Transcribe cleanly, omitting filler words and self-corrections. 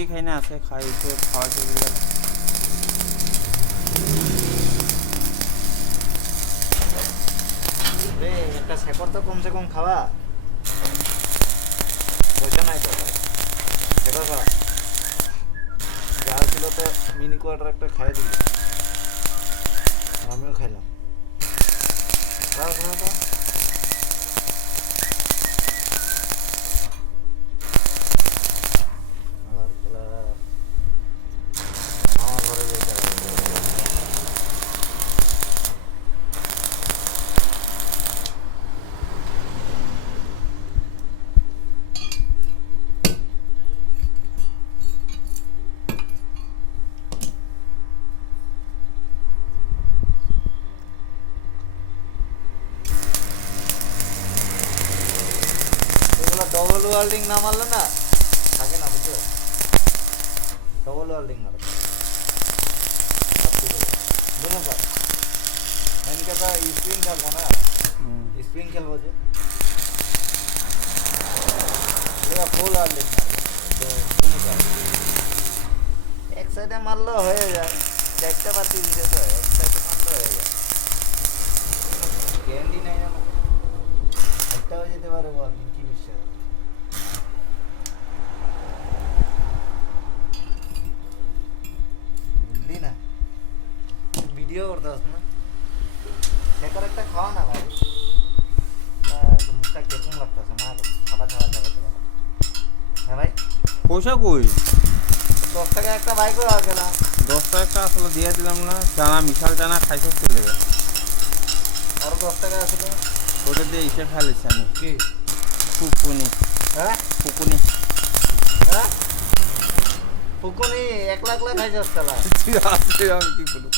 নিজেই খাই না, আসে খাই তো খাওয়া চলে গেল। রে একটা শেকর তো কমসে কম খাওয়া, পয়সা নাই তো শেকর খাওয়া। যা ছিল তো মিনি কোয়ার্টার একটা খাই দিল, আমিও খাইলাম। খাও খাও খাও। আবার আমার ঘরে যেতে হবে। এগুলো ডবল ওয়েল্ডিং না মারলে না থাকে না, বুঝছো? ডবল ওয়েল্ডিং মারো বুঝো স্যার। মেন কথা স্প্রিং খেলবো না, স্প্রিং খেলবো যে ফুল ওয়েল্ডিং এক সাইডে মারলেও হয়ে যায়, চারটা বাতি দিছে তো এক সাইডে মারলেও হয়ে যায়, গ্যারান্টি নাই না, একটা হয়ে যেতে পারে। বল কি বিশ্বাস? বুঝলি না, ভিডিও করতেছ না, শেখর একটা খাওয়া না ভাই, মুখটা কেরকম লাগতেছে না, ছাপা ছাপা ছাপা ছাপা। হ্যাঁ ভাই, পয়সা কই? 10 টাকা একটা বাইক করে গেলাম। 10 টাকা আসলে দিয়ে দিলাম না, চানা মিশাল চানা খাইছে চলে গেল। আরো 10 টাকা আছে তো ওটা দিয়ে ইসে খাইছি আমি, কি? ফুকুনি। হ্যাঁ ফুকুনি হ্যাঁ ফুকুনি 1 লাখ লাখ খাইছে। আমি কি করবো?